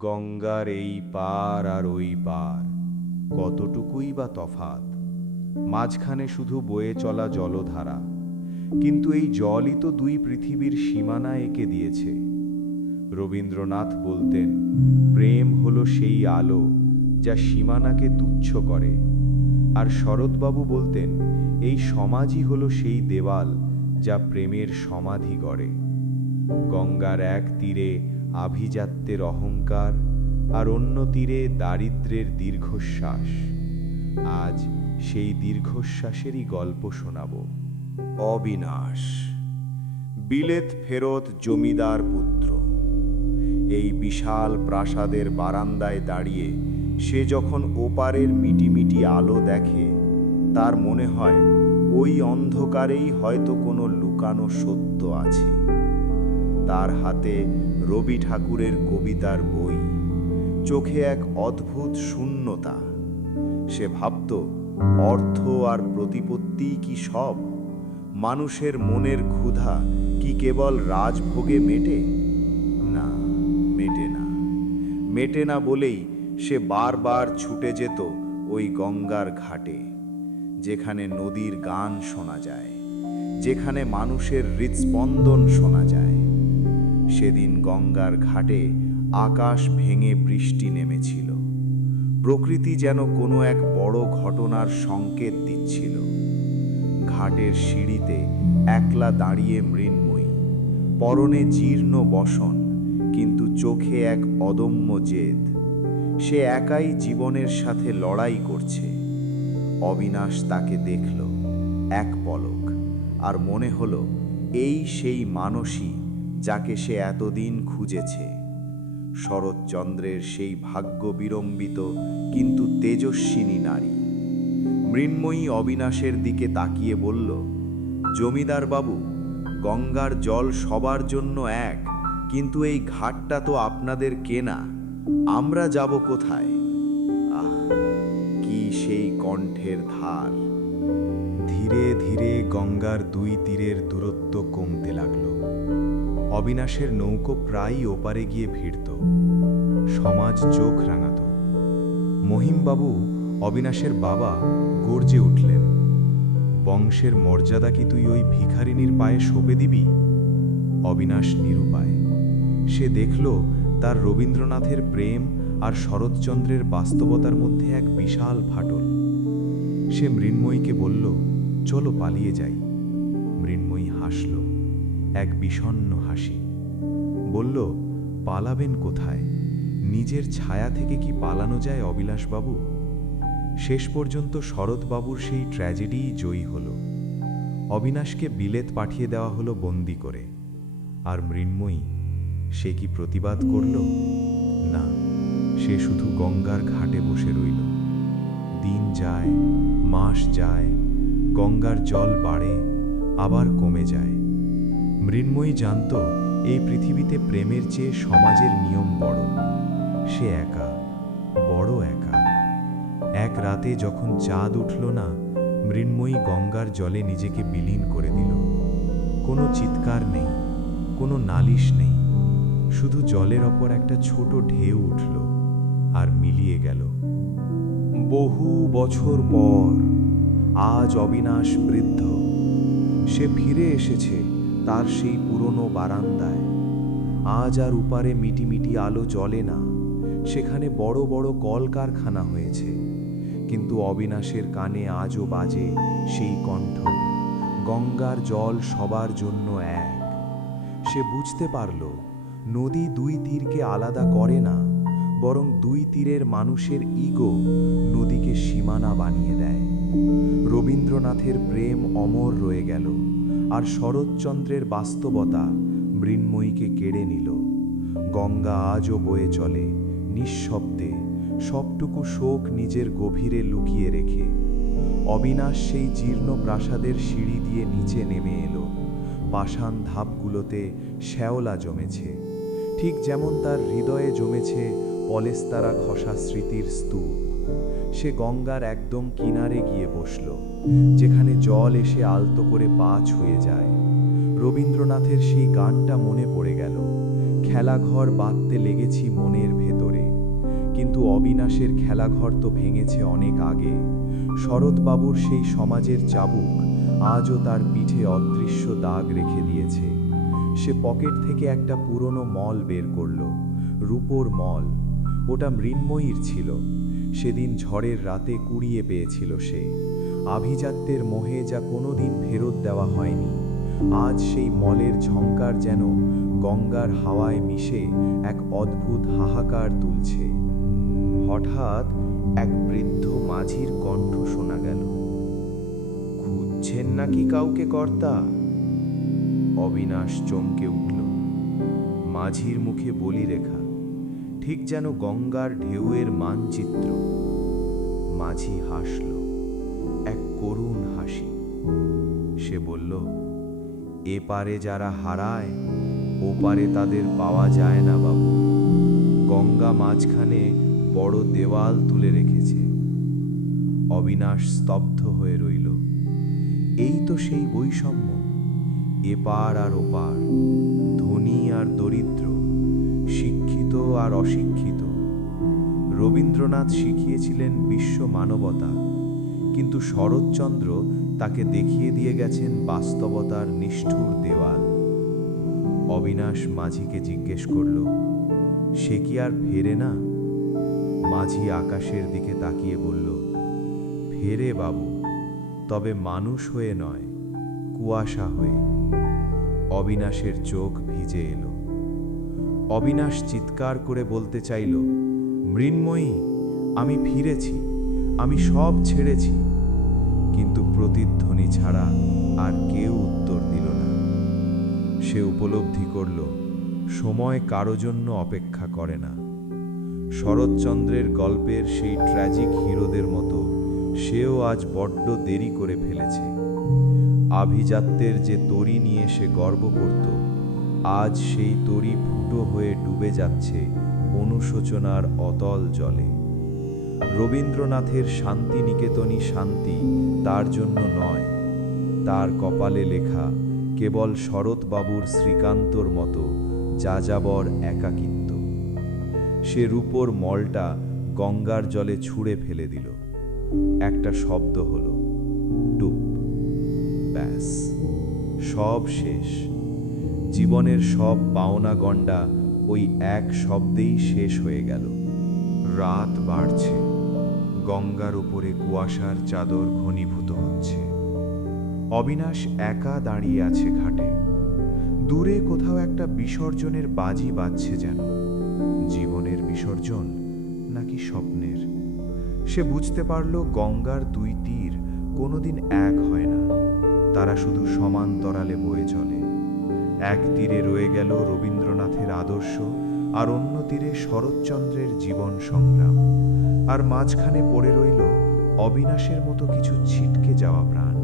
গঙ্গার এই পার আর ওই পার, কতটুকুই বা তফাত। মাঝখানে শুধু বয়ে চলা জলধারা, কিন্তু এই জলই তো দুই পৃথিবীর সীমানা এঁকে দিয়েছে। রবীন্দ্রনাথ বলতেন, প্রেম হলো সেই আলো যা সীমানাকে তুচ্ছ করে। আর শরৎবাবু বলতেন, এই সমাজই হলো সেই দেওয়াল যা প্রেমের সমাধি গড়ে। গঙ্গার এক তীরে আভিজাত্যের অহংকার, আর অন্য তীরে দারিদ্র্যের দীর্ঘশ্বাস। আজ সেই দীর্ঘশ্বাসেরই গল্প শোনাব। অবিনাশ, বিলেত ফেরত জমিদার পুত্র। এই বিশাল প্রাসাদের বারান্দায় দাঁড়িয়ে সে যখন ওপারের মিটিমিটি আলো দেখে, তার মনে হয় ওই অন্ধকারেই হয়তো কোনো লুকানো সত্য আছে। তার হাতে রবি ঠাকুরের কবিতার বই, চোখে এক অদ্ভুত শূন্যতা। সে ভাবত, অর্থ আর প্রতিপত্তি কি সব? মানুষের মনের ক্ষুধা কি কেবল রাজভোগে মেটে? না, মেটে না। মেটে না বলেই সে বারবার ছুটে যেত ওই গঙ্গার ঘাটে, যেখানে নদীর গান শোনা যায়, যেখানে মানুষের হৃৎস্পন্দন শোনা যায়। সেদিন গঙ্গার ঘাটে আকাশ ভেঙে বৃষ্টি নেমেছিল। প্রকৃতি যেন কোনো এক বড় ঘটনার সংকেত দিচ্ছিল। ঘাটের সিঁড়িতে একলা দাঁড়িয়ে মৃন্ময়ী, পরনে জীর্ণ বসন, কিন্তু চোখে এক অদম্য জেদ। সে একাই জীবনের সাথে লড়াই করছে। অবিনাশ তাকে দেখল এক পলক, আর মনে হলো এই সেই মানসী যাকে সে এতদিন খুঁজেছে। শরৎচন্দ্রের সেই ভাগ্য বিড়ম্বিত কিন্তু তেজস্বিনী নারী। মৃন্ময়ী অবিনাশের দিকে তাকিয়ে বলল, জমিদার বাবু, গঙ্গার জল সবার জন্য এক, কিন্তু এই ঘাটটা তো আপনাদের কেনা। আমরা যাব কোথায়? আহ, কি সেই কণ্ঠের ধার! ধীরে ধীরে গঙ্গার দুই তীরের দূরত্ব কমতে লাগল। অবিনাশের নৌকো প্রায়ই ওপারে গিয়ে ভিড়ত। সমাজ চোখ রাঙাত। মহিমবাবু, অবিনাশের বাবা, গর্জে উঠলেন, বংশের মর্যাদা কি তুই ওই ভিখারিনীর পায়ে সঁপে দিবি? অবিনাশ নিরুপায়। সে দেখল তার রবীন্দ্রনাথের প্রেম আর শরৎচন্দ্রের বাস্তবতার মধ্যে এক বিশাল ফাটল। সে মৃন্ময়ীকে বলল, চলো পালিয়ে যাই। মৃন্ময়ী হাসল, এক বিষণ্ণ হাসি। বলল, পালাবেন কোথায়? নিজের ছায়া থেকে কি পালানো যায় অবিলাসবাবু? শেষ পর্যন্ত শরৎবাবুর সেই ট্র্যাজেডিই জয়ী হল। অবিনাশকে বিলেত পাঠিয়ে দেওয়া হলো বন্দি করে। আর মৃন্ময়ী, সে কি প্রতিবাদ করল? না, সে শুধু গঙ্গার ঘাটে বসে রইল। দিন যায়, মাস যায়, গঙ্গার জল বাড়ে, আবার কমে যায়। মৃন্ময়ী জানত, এই পৃথিবীতে প্রেমের চেয়ে সমাজের নিয়ম বড়। সে একা, বড় একা। এক রাতে যখন চাঁদ উঠল না, মৃন্ময়ী গঙ্গার জলে নিজেকে বিলীন করে দিল। কোনো চিৎকার নেই, কোনো নালিশ নেই, শুধু জলের ওপর একটা ছোট ঢেউ উঠল আর মিলিয়ে গেল। বহু বছর পর আজ অবিনাশ বৃদ্ধ। সে ফিরে এসেছে তার সেই পুরনো বারান্দায়। আজ আর উপারে মিটিমিটি আলো জ্বলে না, সেখানে বড় বড় কলকারখানা হয়েছে। কিন্তু অবিনাশের কানে আজও বাজে সেই কণ্ঠ, গঙ্গার জল সবার জন্য এক। সে বুঝতে পারল, নদী দুই তীরকে আলাদা করে না, বরং দুই তীরের মানুষের ইগো নদীকে সীমানা বানিয়ে দেয়। রবীন্দ্রনাথের প্রেম অমর রয়ে গেল, আর শরৎচন্দ্রের বাস্তবতা মৃন্ময়ীকে কেড়ে নিল। গঙ্গা আজও বয়ে চলে নিঃশব্দে, সবটুকু শোক নিজের গভীরে লুকিয়ে রেখে। অবিনাশ সেই জীর্ণ প্রাসাদের সিঁড়ি দিয়ে নিচে নেমে এলো। পাষাণ ধাপগুলোতে শ্যাওলা জমেছে, ঠিক যেমন তার হৃদয়ে জমেছে পলেস্তারা খসা স্মৃতির স্তূপ। সে গঙ্গার একদম কিনারে গিয়ে বসল, যেখানে জল এসে আলতো করে পা ছুঁয়ে যায়। রবীন্দ্রনাথের সেই গানটা মনে পড়ে গেল, খেলাঘর বাঁধতে লেগেছি মনের ভেতরে। অবিনাশের খেলাঘর তো ভেঙেছে অনেক আগে। শরৎবাবুর সেই সমাজের চাবুক আজও তার পিঠে অদৃশ্য দাগ রেখে দিয়েছে। সে পকেট থেকে একটা পুরনো মল বের করল, রূপোর মল। ওটা মৃন্ময়ীর ছিল। সেদিন ঝড়ের রাতে কুড়িয়ে পেয়েছিল সে। আভিজাত্যের মোহে যা কোনোদিন ফেরত দেওয়া হয়নি। আজ সেই মলের ঝংকার যেন গঙ্গার হাওয়ায় মিশে এক অদ্ভুত হাহাকার তুলছে। হঠাৎ এক বৃদ্ধ মাঝির কণ্ঠ শোনা গেল। খুঁজছেন নাকি কাউকে কর্তা? অবিনাশ চমকে উঠল। মাঝির মুখে বলি রেখা, ঠিক যেন গঙ্গার ঢেউয়ের মানচিত্র। মাঝি হাসল, এক করুণ হাসি। সে বলল, এপারে যারা হারায় ওপারে তাদের পাওয়া যায় না বাবু। গঙ্গা মাঝখানে বড় দেওয়াল তুলে রেখেছে। অবিনাশ স্তব্ধ হয়ে রইল। এই তো সেই বৈষম্য, এপার আর ওপার, ধনী আর দরিদ্র, শিক্ষিত আর অশিক্ষিত। রবীন্দ্রনাথ শিখিয়েছিলেন বিশ্ব মানবতা, কিন্তু শরৎচন্দ্র তাকে দেখিয়ে দিয়ে গেছেন বাস্তবতার নিষ্ঠুর দেওয়াল। অবিনাশ মাঝিকে জিজ্ঞেস করল, সে কি আর ফেরে না? মাঝি আকাশের দিকে তাকিয়ে বলল, ফেরে বাবু, তবে মানুষ হয়ে নয়, কুয়াশা হয়ে। অবিনাশের চোখ ভিজে এলো। অবিনাশ চিৎকার করে বলতে চাইল, মৃন্ময়ী, আমি ফিরেছি, আমি সব ছেড়েছি। কিন্তু প্রতিধ্বনি ছাড়া আর কেউ উত্তর দিল না। সে উপলব্ধি করল, সময় কারো জন্য অপেক্ষা করে না। শরৎচন্দ্রের গল্পের সেই ট্র্যাজিক হিরোদের মতো সেও আজ বড্ড দেরি করে ফেলেছে। আভিজাত্যের যে তরি নিয়ে সে গর্ব করত, আজ সেই তরি ফুটো হয়ে ডুবে যাচ্ছে অনুশোচনার অতল জলে। রবীন্দ্রনাথের শান্তিনিকেতনী শান্তি তার জন্য নয়, তার কপালে লেখা কেবল শরৎবাবুর শ্রীকান্তর মতো যাযাবর একাকিত্ব। সে রূপোর মলটা গঙ্গার জলে ছুঁড়ে ফেলে দিল। একটা শব্দ হলো, টুপ। ব্যাস, সব শেষ। জীবনের সব পাওনা গণ্ডা ওই এক শব্দেই শেষ হয়ে গেল। রাত বাড়ছে, গঙ্গার উপরে কুয়াশার চাদর ঘনীভূত হচ্ছে। অবিনাশ একা দাঁড়িয়ে আছে ঘাটে। দূরে কোথাও একটা বিসর্জনের বাজি বাজছে, যেন জীবনের বিসর্জন নাকি স্বপ্নের। সে বুঝতে পারল গঙ্গার দুই তীর কোনোদিন এক হয় না, তারা শুধু সমান্তরালে বয়ে চলে। এক তীরে রয়ে গেল রবীন্দ্রনাথের আদর্শ, আর অন্য তীরে শরৎচন্দ্রের জীবন সংগ্রাম, আর মাঝখানে পড়ে রইল অবিনাশের মতো কিছু ছিটকে যাওয়া প্রাণ,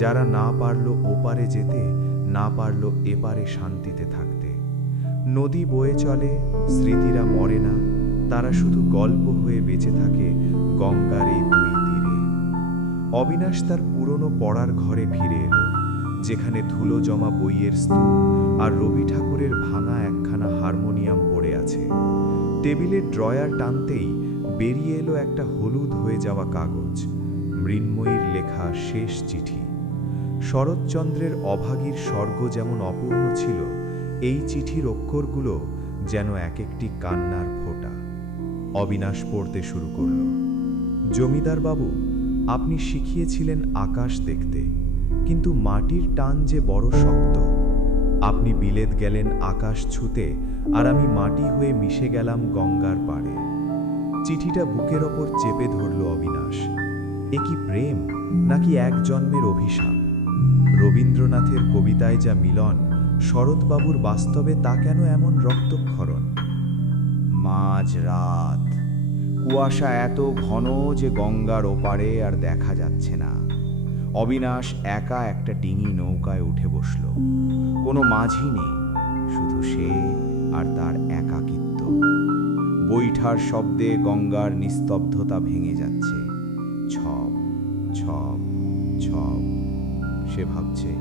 যারা না পারল ওপারে যেতে, না পারল এপারে শান্তিতে থাকতে। নদী বয়ে চলে, স্মৃতিরা মরে না, তারা শুধু গল্প হয়ে বেঁচে থাকে গঙ্গার এই দুই তীরে। অবিনাশ তার পুরনো পড়ার ঘরে ফিরে এলো, যেখানে ধুলো জমা বইয়ের স্তূপ আর রবি ঠাকুরের ভাঙা একখানা হারমোনিয়াম পড়ে আছে। টেবিলের ড্রয়ার টানতেই বেরিয়ে এলো একটা হলুদ হয়ে যাওয়া কাগজ, মৃন্ময়ীর লেখা শেষ চিঠি। শরৎচন্দ্রের অভাগীর স্বর্গ যেমন অপূর্ণ ছিল, এই চিঠির অক্ষরগুলো যেন এক একটি কান্নার ফোঁটা। অবিনাশ পড়তে শুরু করল। জমিদার বাবু, আপনি শিখিয়েছিলেন আকাশ দেখতে, কিন্তু মাটির টান যে বড় শক্ত। আপনি বিলেত গেলেন আকাশ ছুঁতে, আর আমি মাটি হয়ে মিশে গেলাম গঙ্গার পাড়ে। চিঠিটা বুকের ওপর চেপে ধরল অবিনাশ। এ কি প্রেম, নাকি এক জন্মের অভিশাপ? রবীন্দ্রনাথের কবিতায় যা মিলন, শরৎবাবুর বাস্তবে তা কেন এমন রক্তক্ষরণ? মাঝ রাত, কুয়াশা এত ঘন যে গঙ্গার ওপারে আর দেখা যাচ্ছে না। অবিনাশ একা একটা ডিঙি নৌকায় উঠে বসল। কোনো মাঝি নেই, শুধু সে আর তার একাকিত্ব। বৈঠার শব্দে গঙ্গার নিস্তব্ধতা ভেঙে যাচ্ছে। ছপ ছপ ছপ। সে ভাবছে,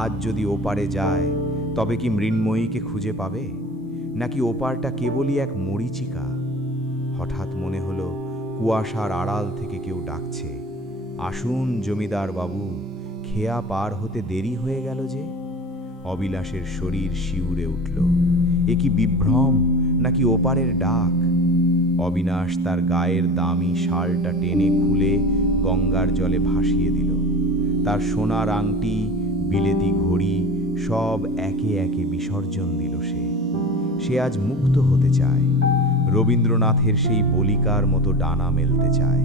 আজ যদি ওপারে যায় তবে কি মৃন্ময়ীকে খুঁজে পাবে, নাকি ওপারটা কেবলই এক মরীচিকা? হঠাৎ মনে হলো কুয়াশার আড়াল থেকে কেউ ডাকছে, আসুন জমিদার বাবু, খেয়া পার হতে দেরি হয়ে গেল যে। অবিলাসের শরীর শিউরে উঠল। এ কি বিভ্রম নাকি ওপারের ডাক? অবিনাশ তার গায়ের দামি শালটা টেনে খুলে গঙ্গার জলে ভাসিয়ে দিল। তার সোনার আংটি, বিলেতি ঘড়ি সব একে একে বিসর্জন দিল সে আজ মুক্ত হতে চায়। রবীন্দ্রনাথের সেই বলিকার মতো ডানা মেলতে চায়,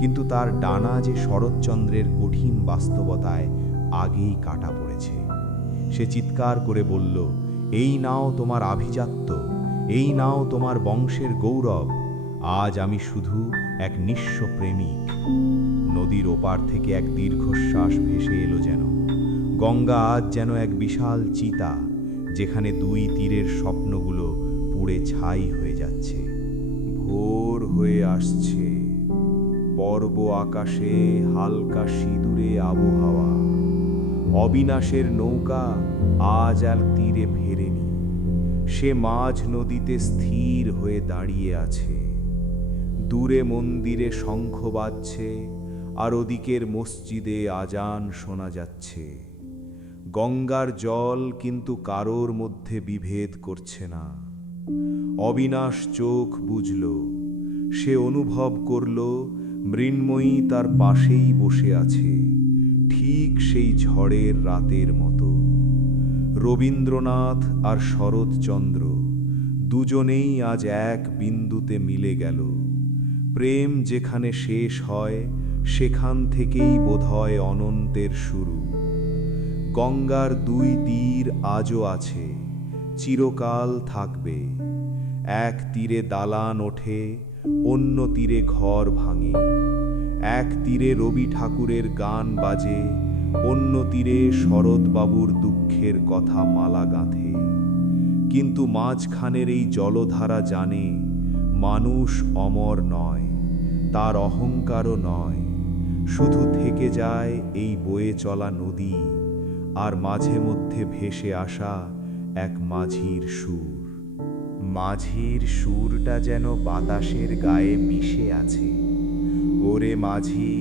কিন্তু তার ডানা যে শরৎচন্দ্রের কঠিন বাস্তবতায় আগেই কাটা পড়েছে। সে চিৎকার করে বলল, এই নাও তোমার আভিজাত্য, এই নাও তোমার বংশের গৌরব। আজ আমি শুধু এক নিঃস্ব প্রেমিক। নদীর ওপার থেকে এক দীর্ঘশ্বাস ভেসে এলো যেন। গঙ্গা আজ যেন এক বিশাল চিতা, যেখানে দুই তীরের স্বপ্নগুলো পুড়ে ছাই হয়ে যাচ্ছে। ভোর হয়ে আসছে, পর্ব আকাশে হালকা সিঁদুরে আবহাওয়া। অবিনাশের নৌকা আজ আর তীরে ফেরেনি। সে মাঝ নদীতে স্থির হয়ে দাঁড়িয়ে আছে। দূরে মন্দিরে শঙ্খ বাজছে, আর ওদিকের মসজিদে আজান শোনা যাচ্ছে। গঙ্গার জল কিন্তু কারোর মধ্যে বিভেদ করছে না। অবিনাশ চোখ বুজল। সে অনুভব করল মৃন্ময়ী তার পাশেই বসে আছে, ঠিক সেই ঝড়ের রাতের মতো। রবীন্দ্রনাথ আর শরৎচন্দ্র দুজনেই আজ এক বিন্দুতে মিলে গেল। প্রেম যেখানে শেষ হয়, সেখান থেকেই বোধহয় অনন্তের শুরু। গঙ্গার দুই তীর আজও আছে, চিরকাল থাকবে। এক তীরে দালান ওঠে, অন্য তীরে ঘর ভাঙে। এক তীরে রবি ঠাকুরের গান বাজে, অন্য তীরে শরৎবাবুর দুঃখের কথা মালা গাঁথে। কিন্তু মাঝখানের এই জলধারা জানে, মানুষ অমর নয়, তার অহংকারও নয়। শুধু থেকে যায় এই বয়ে চলা নদী, আর মাঝে মধ্যে ভেসে আসা এক মাঝির সুর। মাঝির সুরটা যেন বাতাসের গায়ে মিশে আছে। ওরে মাঝি,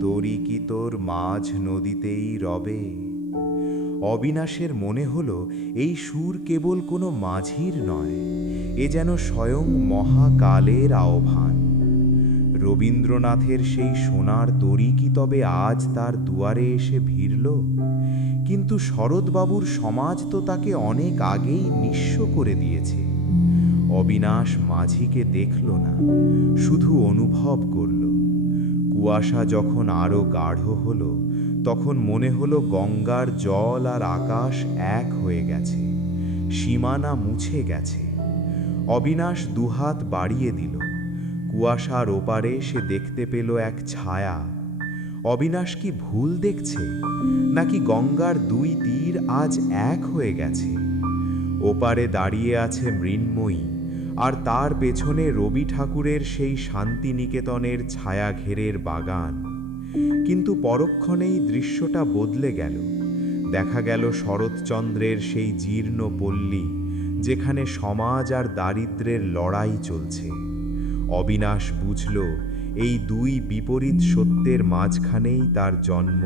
তোরই কি তোর মাঝ নদীতেই রবে? অবিনাশের মনে হলো এই সুর কেবল কোনো মাঝির নয়, এ যেন স্বয়ং মহাকালের আহ্বান। রবীন্দ্রনাথের সেই সোনার তরী কি তবে আজ তার দুয়ারে এসে ভিড়ল? কিন্তু শরৎবাবুর সমাজ তো তাকে অনেক আগেই নিঃস্ব করে দিয়েছে। অবিনাশ মাঝিকে দেখল না, শুধু অনুভব করল। কুয়াশা যখন আরো গাঢ় হলো, তখন মনে হলো গঙ্গার জল আর আকাশ এক হয়ে গেছে, সীমানা মুছে গেছে। অবিনাশ দুহাত বাড়িয়ে দিল। কুয়াশার ওপারে সে দেখতে পেল এক ছায়া। অবিনাশ কি ভুল দেখছে, নাকি গঙ্গার দুই তীর আজ এক হয়ে গেছে? ওপারে দাঁড়িয়ে আছে মৃন্ময়ী, আর তার পেছনে রবি ঠাকুরের সেই শান্তিনিকেতনের ছায়া ঘেরের বাগান। কিন্তু পরক্ষণেই দৃশ্যটা বদলে গেল। দেখা গেল শরৎচন্দ্রের সেই জীর্ণ পল্লী, যেখানে সমাজ আর দারিদ্র্যের লড়াই চলছে। অবিনাশ বুঝল, এই দুই বিপরীত সত্যের মাঝখানেই তার জন্ম,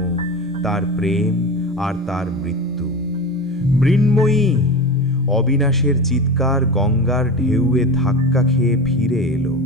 তার প্রেম আর তার মৃত্যু। মৃন্ময়ী! অবিনাশের চিৎকার গঙ্গার ঢেউয়ে ধাক্কা খেয়ে ফিরে এলো।